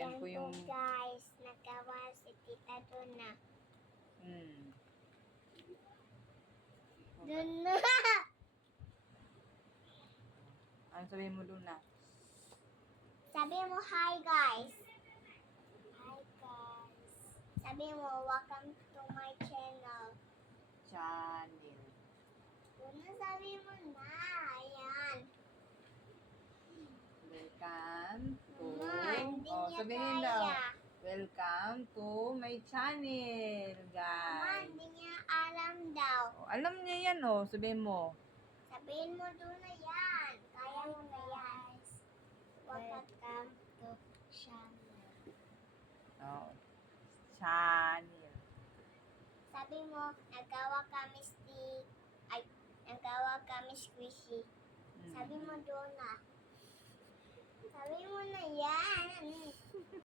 Yan po yung... guys, nagawa si Tita Donna. Donna! Ano sabihin mo, Luna? Sabi mo, hi guys. Hi guys. Sabi mo, welcome to my channel. Channel. Donna, sabi mo na. Ayan. Welcome to... Hindi niya sabihin kaya. daw. Welcome to my channel, Mama, guys. hindi niya alam daw. Alam niya yan, sabihin mo. Sabihin mo doon na yan. Kaya mo na yan. Welcome to channel. Channel. Sabi mo, nagawa kami stick. Ay, nagawa kami squishy. Sabi mo doon na. Sabi mo